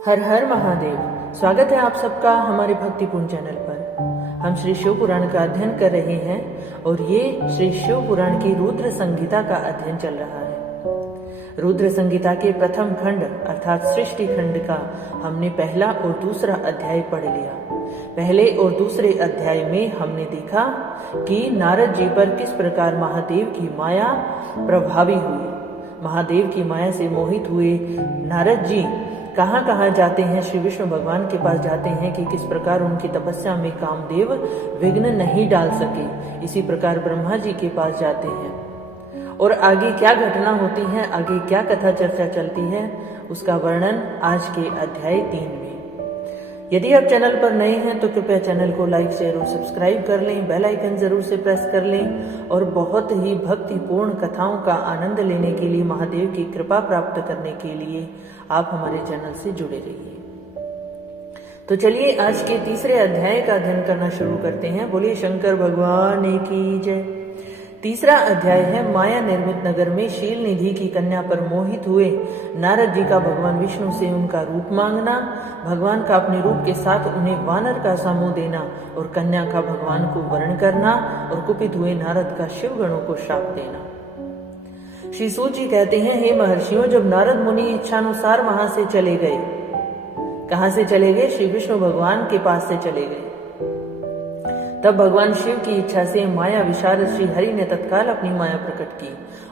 हर हर महादेव। स्वागत है आप सबका हमारे भक्तिपूर्ण चैनल पर। हम श्री शिव पुराण का अध्ययन कर रहे हैं और ये श्री शिव पुराण की रुद्र संहिता का अध्ययन चल रहा है। रुद्र संहिता के प्रथम खंड अर्थात सृष्टि खंड का हमने पहला और दूसरा अध्याय पढ़ लिया। पहले और दूसरे अध्याय में हमने देखा कि नारद जी पर किस प्रकार महादेव की माया प्रभावी हुई। महादेव की माया से मोहित हुए नारद जी कहाँ कहाँ जाते हैं, श्री विष्णु भगवान के पास जाते हैं कि किस प्रकार उनकी तपस्या में कामदेव विघ्न नहीं डाल सके। इसी प्रकार ब्रह्मा जी के पास जाते हैं और आगे क्या घटना होती है, आगे क्या कथा चर्चा चलती है, उसका वर्णन आज के अध्याय 3 में। यदि आप चैनल पर नए हैं तो कृपया चैनल को लाइक शेयर और सब्सक्राइब कर लें, बेल आइकन जरूर से प्रेस कर लें और बहुत ही भक्तिपूर्ण कथाओं का आनंद लेने के लिए, महादेव की कृपा प्राप्त करने के लिए आप हमारे चैनल से जुड़े रहिए। तो चलिए आज के तीसरे अध्याय का अध्ययन करना शुरू करते हैं। बोलिए शंकर भगवान की जय। तीसरा अध्याय है माया निर्मित नगर में शील निधि की कन्या पर मोहित हुए नारद जी का भगवान विष्णु से उनका रूप मांगना, भगवान का अपने रूप के साथ उन्हें वानर का समूह देना और कन्या का भगवान को वर्ण करना और कुपित हुए नारद का शिव गणों को श्राप देना। श्री सूत जी कहते हैं, हे महर्षियों, जब नारद मुनि इच्छानुसार वहां से चले गए, कहां से चले गए? श्री विष्णु भगवान के पास से चले गए। तब भगवान शिव की इच्छा से माया विशारद श्री हरि ने तत्काल अपनी माया प्रकट की।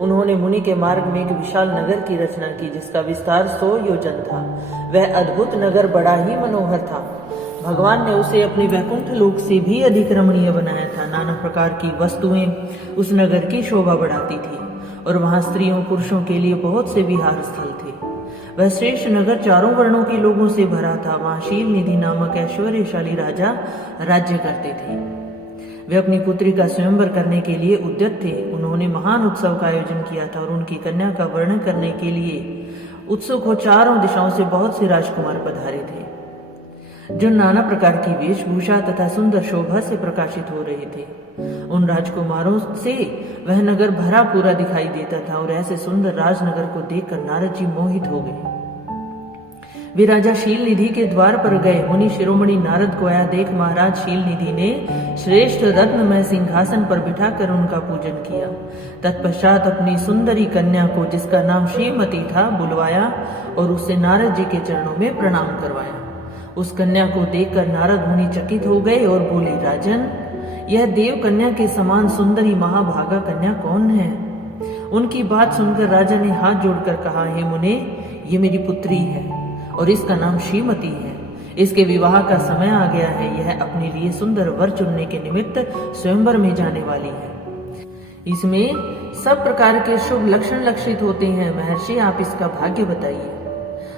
उन्होंने मुनि के मार्ग में एक विशाल नगर की रचना की जिसका विस्तार 100 योजन था। वह अद्भुत नगर बड़ा ही मनोहर था। भगवान ने उसे अपने वैकुंठ लोक से भी अधिक रमणीय बनाया था। नाना प्रकार की वस्तुएं उस नगर की शोभा बढ़ाती थी और वहां स्त्रियों पुरुषों के लिए बहुत से विहार स्थल थे। वह श्रेष्ठ नगर चारों वर्णों के लोगों से भरा था। वहां शील निधि नामक ऐश्वर्यशाली राजा राज्य करते थे। वे अपनी पुत्री का स्वयंवर करने के लिए उद्यत थे। उन्होंने महान उत्सव का आयोजन किया था और उनकी कन्या का वर्णन करने के लिए उत्सुक हो चारों दिशाओं से बहुत से राजकुमार पधारे थे जो नाना प्रकार की वेशभूषा तथा सुंदर शोभा से प्रकाशित हो रहे थे। उन राजकुमारों से वह नगर भरा पूरा दिखाई देता था और ऐसे सुंदर राजनगर को देखकर नारद जी मोहित हो गए। वे राजा शील निधि के द्वार पर गए। मुनि शिरोमणि नारद को आया देख महाराज शील निधि ने श्रेष्ठ रत्नमय सिंहासन पर बिठाकर उनका पूजन किया। तत्पश्चात अपनी सुंदरी कन्या को, जिसका नाम श्रीमती था, बुलवाया और उससे नारद जी के चरणों में प्रणाम करवाया। उस कन्या को देखकर नारद मुनि चकित हो गए और बोले, राजन, यह देव कन्या के समान सुंदरी महाभागा कन्या कौन है? उनकी बात सुनकर राजा ने हाथ जोड़कर कहा, हे मुने, ये मेरी पुत्री है और इसका नाम श्रीमती है। इसके विवाह का समय आ गया है। यह अपने लिए सुंदर वर चुनने के निमित्त स्वयंवर में जाने वाली है। इसमें सब प्रकार के शुभ लक्षण लक्षित होते हैं। महर्षि, आप इसका भाग्य बताइए।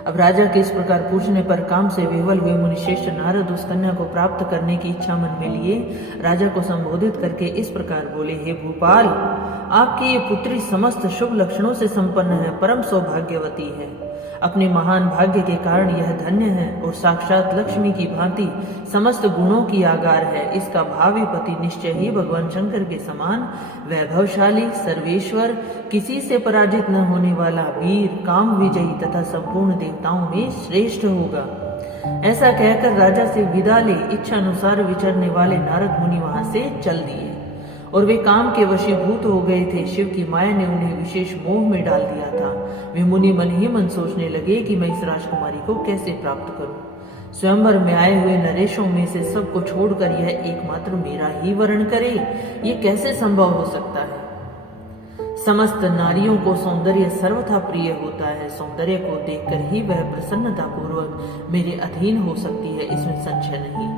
अब राजा के इस प्रकार पूछने पर काम से विह्वल हुए मुनिश्रेष्ठ नारद उस कन्या को प्राप्त करने की इच्छा मन में लिए राजा को संबोधित करके इस प्रकार बोले, हे भूपाल, आपकी ये पुत्री समस्त शुभ लक्षणों से संपन्न है, परम सौभाग्यवती है। अपने महान भाग्य के कारण यह धन्य है और साक्षात लक्ष्मी की भांति समस्त गुणों की आगार है। इसका भावी पति निश्चय ही भगवान शंकर के समान वैभवशाली, सर्वेश्वर, किसी से पराजित न होने वाला, वीर, काम विजयी तथा संपूर्ण देवताओं में श्रेष्ठ होगा। ऐसा कहकर राजा से विदा ले इच्छा अनुसार विचरने वाले नारद मुनि वहां से चल दिए और वे काम के वशीभूत हो गए थे। शिव की माया ने उन्हें विशेष मोह में डाल दिया था। वे मुनि मन ही मन सोचने लगे कि मैं इस राजकुमारी को कैसे प्राप्त करूं। स्वयंवर में आए हुए नरेशों में से सबको छोड़कर यह एकमात्र मेरा ही वर्ण करे, ये कैसे संभव हो सकता है? समस्त नारियों को सौंदर्य सर्वथा प्रिय होता है। सौंदर्य को देखकर ही वह प्रसन्नता पूर्वक मेरे अधीन हो सकती है, इसमें संशय नहीं।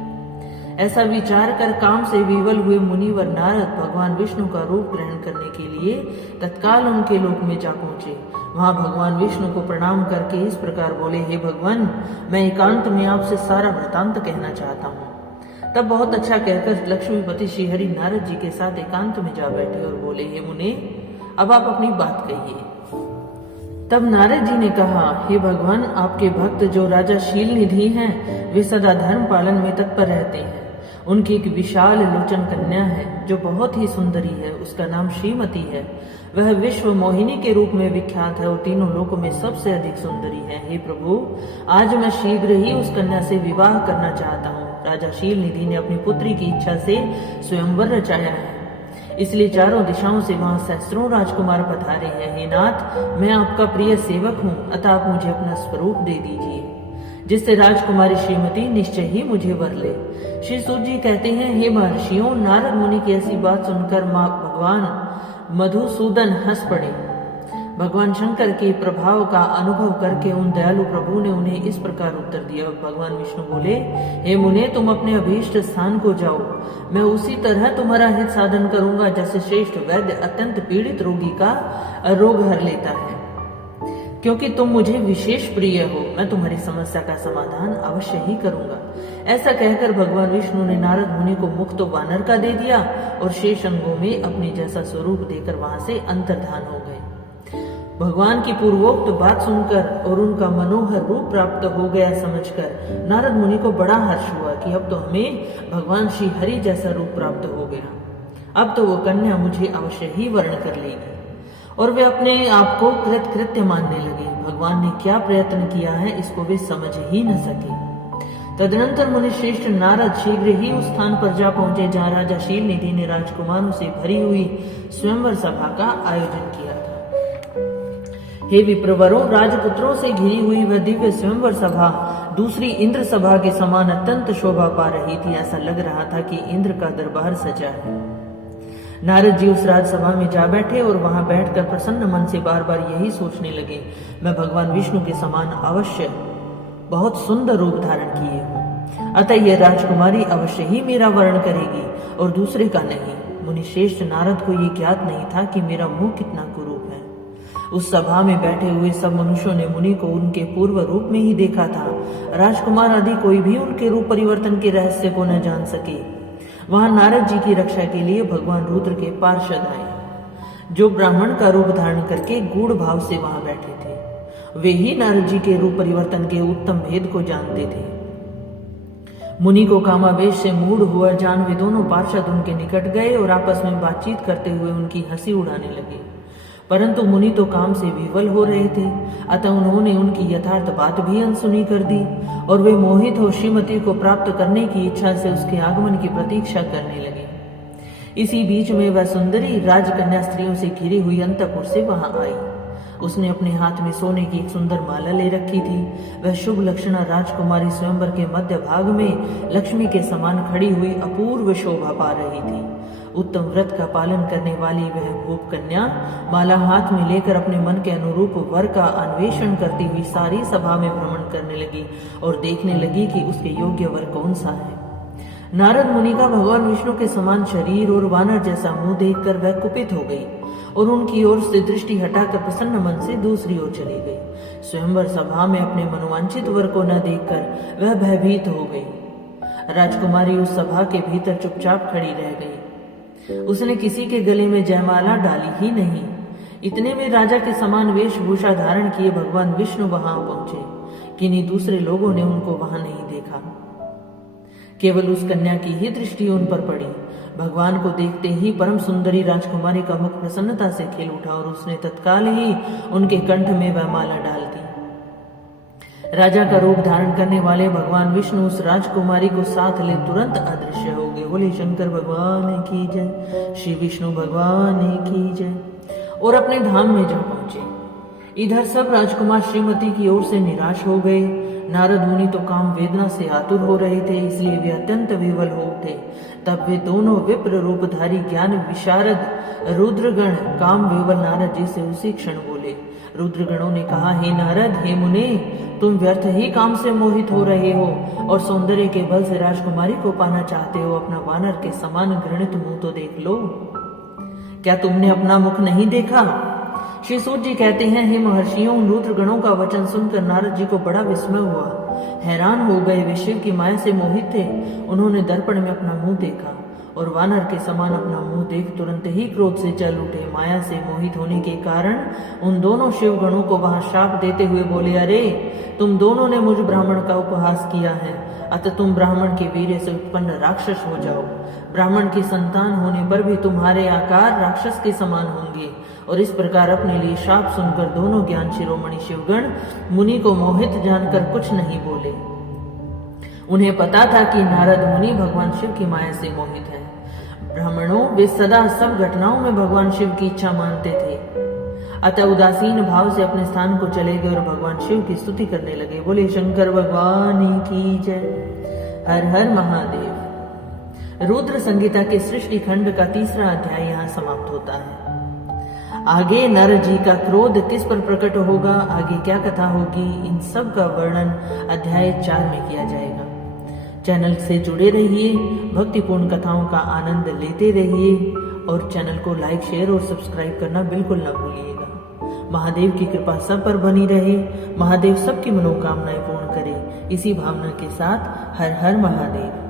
ऐसा विचार कर काम से विह्वल हुए मुनिवर नारद भगवान विष्णु का रूप ग्रहण करने के लिए तत्काल उनके लोक में जा पहुंचे। वहां भगवान विष्णु को प्रणाम करके इस प्रकार बोले, हे भगवान, मैं एकांत में आपसे सारा वृतांत कहना चाहता हूँ। तब बहुत अच्छा कहकर लक्ष्मीपति श्री हरि नारद जी के साथ एकांत में जा बैठे और बोले, हे मुने, अब आप अपनी बात कहिए। तब नारद जी ने कहा, हे भगवान, आपके भक्त जो राजा शील निधि हैं, वे सदा धर्म पालन में तत्पर रहते हैं उनकी एक विशाल लोचन कन्या है जो बहुत ही सुंदरी है, उसका नाम श्रीमती है। वह विश्व मोहिनी के रूप में विख्यात है और तीनों लोकों में सबसे अधिक सुंदरी है। हे प्रभु, आज मैं शीघ्र ही उस कन्या से विवाह करना चाहता हूँ। राजा शील निधि ने अपनी पुत्री की इच्छा से स्वयंवर रचाया है, इसलिए चारों दिशाओं से वहां सहस्त्रों राजकुमार पधारे हैं। हे नाथ, मैं आपका प्रिय सेवक हूँ, अतः आप मुझे अपना स्वरूप दे दीजिए, जिससे राजकुमारी श्रीमती निश्चय ही मुझे वर ले। श्री सूत जी कहते हैं, हे महर्षियों, नारद मुनि की ऐसी बात सुनकर भगवान मधुसूदन हंस पड़े। भगवान शंकर के प्रभाव का अनुभव करके उन दयालु प्रभु ने उन्हें इस प्रकार उत्तर दिया। भगवान विष्णु बोले, हे मुने, तुम अपने अभीष्ट स्थान को जाओ, मैं उसी तरह तुम्हारा हित साधन करूंगा जैसे श्रेष्ठ वैद्य अत्यंत पीड़ित रोगी का रोग हर लेता है। क्योंकि तुम मुझे विशेष प्रिय हो, मैं तुम्हारी समस्या का समाधान अवश्य ही करूंगा। ऐसा कहकर भगवान विष्णु ने नारद मुनि को मुख तो वानर का दे दिया और शेष अंगों में अपने जैसा स्वरूप देकर वहां से अंतर्धान हो गए। भगवान की पूर्वोक्त बात सुनकर और उनका मनोहर रूप प्राप्त हो गया समझकर नारद मुनि को बड़ा हर्ष हुआ कि अब तो हमें भगवान श्री हरि जैसा रूप प्राप्त हो गया। अब तो वो कन्या मुझे अवश्य ही वर्ण कर लेगी। और वे अपने आप को कृतकृत्य मानने लगे। भगवान ने क्या प्रयत्न किया है इसको वे समझ ही न सके। तदनंतर मुनि श्रेष्ठ नारद शीघ्र ही उस स्थान पर जा पहुंचे जहां राजा शील निधि ने राजकुमारों से भरी हुई स्वयंवर सभा का आयोजन किया था। हे विप्रवरों, राजपुत्रों से घिरी हुई वह दिव्य स्वयंवर सभा दूसरी इंद्र सभा के समान अत्यंत शोभा पा रही थी। ऐसा लग रहा था कि इंद्र का दरबार सजा है। नारद जी उस राजसभा में जा बैठे और वहां बैठकर प्रसन्न मन से बार बार यही सोचने लगे, मैं भगवान विष्णु के समान अवश्य बहुत सुंदर रूप धारण किए हूँ, अतः यह राजकुमारी अवश्य ही मेरा वर्ण करेगी और दूसरे का नहीं। मुनि श्रेष्ठ नारद को ये ज्ञात नहीं था कि मेरा मुंह कितना कुरूप है। उस सभा में बैठे हुए सब मनुष्यों ने मुनि को उनके पूर्व रूप में ही देखा था। राजकुमार आदि कोई भी उनके रूप परिवर्तन के रहस्य को न जान सके। वहां नारद जी की रक्षा के लिए भगवान रुद्र के पार्षद आए, जो ब्राह्मण का रूप धारण करके गूढ़ भाव से वहां बैठे थे। वे ही नारद जी के रूप परिवर्तन के उत्तम भेद को जानते थे। मुनि को कामावेश से मूढ़ हुआ जान वे दोनों पार्षद उनके निकट गए और आपस में बातचीत करते हुए उनकी हंसी उड़ाने लगे। परंतु मुनि तो काम से विवल हो रहे थे, अतः उन्होंने उनकी यथार्थ बात भी अनसुनी कर दी और वे मोहित हो श्रीमती को प्राप्त करने की इच्छा से उसके आगमन की प्रतीक्षा करने लगे। इसी बीच में वह सुंदरी राजकन्या स्त्रियों से घिरी हुई अंतपुर से वहां आई। उसने अपने हाथ में सोने की एक सुंदर माला ले रखी थी। वह शुभ लक्षणा राजकुमारी स्वयंवर के मध्य भाग में लक्ष्मी के समान खड़ी हुई अपूर्व शोभा पा रही थी। उत्तम व्रत का पालन करने वाली वह भूप कन्या माला हाथ में लेकर अपने मन के अनुरूप वर का अन्वेषण करती हुई सारी सभा में भ्रमण करने लगी और देखने लगी कि उसके योग्य वर कौन सा है। नारद मुनि का भगवान विष्णु के समान शरीर और वानर जैसा मुंह देखकर वह कुपित हो गई और उनकी ओर से दृष्टि हटाकर प्रसन्न मन से दूसरी ओर चली गई। स्वयंवर सभा में अपने मनोवांछित वर को न देखकर वह भयभीत हो गई। राजकुमारी उस सभा के भीतर चुपचाप खड़ी रह गई। उसने किसी के गले में जयमाला डाली ही नहीं। इतने में राजा के समान वेशभूषा धारण किए भगवान विष्णु वहां पहुंचे। किन्हीं दूसरे लोगों ने उनको वहां नहीं देखा, केवल उस कन्या की ही दृष्टि उन पर पड़ी। भगवान को देखते ही परम सुंदरी राजकुमारी का मुख प्रसन्नता से खिल उठा और उसने तत्काल ही उनके कंठ में वह माला डाल दी। राजा का रूप धारण करने वाले भगवान विष्णु उस राजकुमारी को साथ ले तुरंत अदृश्य हो गए। बोले शंकर भगवान की जय, श्री विष्णु भगवान की जय, और अपने धाम में जा पहुंचे। इधर सब राजकुमार श्रीमती की ओर से निराश हो गए। नारद मुनि तो काम वेदना से आतुर हो रहे थे, इसलिए वे अत्यंत विवल हो उठे। तब वे दोनों विप्र रूपधारी ज्ञान विशारद रुद्रगण काम विवल नारद जी से उसी क्षण बोले। रुद्रगणों ने कहा, हे नारद, हे मुने, तुम व्यर्थ ही काम से मोहित हो रहे हो और सौंदर्य के बल से राजकुमारी को पाना चाहते हो। अपना वानर के समान घृणित मुंह तो देख लो। क्या तुमने अपना मुख नहीं देखा? श्री सूत जी कहते हैं, हे महर्षियों, उन रुद्रगणों का वचन सुनकर नारद जी को बड़ा विस्मय हुआ। हैरान हो गए, वे शिव की माया से मोहित थे। उन्होंने दर्पण में अपना मुंह देखा और वानर के समान अपना मुंह देख तुरंत ही क्रोध से चल उठे। माया से मोहित होने के कारण उन दोनों शिवगणों को वहां श्राप देते हुए बोले, अरे तुम दोनों ने मुझ ब्राह्मण का उपहास किया है, अतः तुम ब्राह्मण के वीर्य से उत्पन्न राक्षस हो जाओ। ब्राह्मण की संतान होने पर भी तुम्हारे आकार राक्षस के समान होंगे। और इस प्रकार अपने लिए श्राप सुनकर दोनों ज्ञान शिरोमणि शिवगण मुनि को मोहित जानकर कुछ नहीं बोले। उन्हें पता था कि नारद मुनि भगवान शिव की माया से मोहित है। ब्राह्मणों, वे सदा सब घटनाओं में भगवान शिव की इच्छा मानते थे, अतः उदासीन भाव से अपने स्थान को चले गए और भगवान शिव की स्तुति करने लगे। बोले शंकर भगवान की जय। हर हर महादेव। रुद्र संगीता के सृष्टि खंड का 3रा अध्याय यहाँ समाप्त होता है। आगे नर जी का क्रोध किस पर प्रकट होगा, आगे क्या कथा होगी, इन सब का वर्णन अध्याय 4 में किया जाएगा। चैनल से जुड़े रहिए, भक्तिपूर्ण कथाओं का आनंद लेते रहिए और चैनल को लाइक, शेयर और सब्सक्राइब करना बिल्कुल न भूलिएगा। महादेव की कृपा सब पर बनी रहे, महादेव सबकी मनोकामनाएं पूर्ण करे। इसी भावना के साथ हर हर महादेव।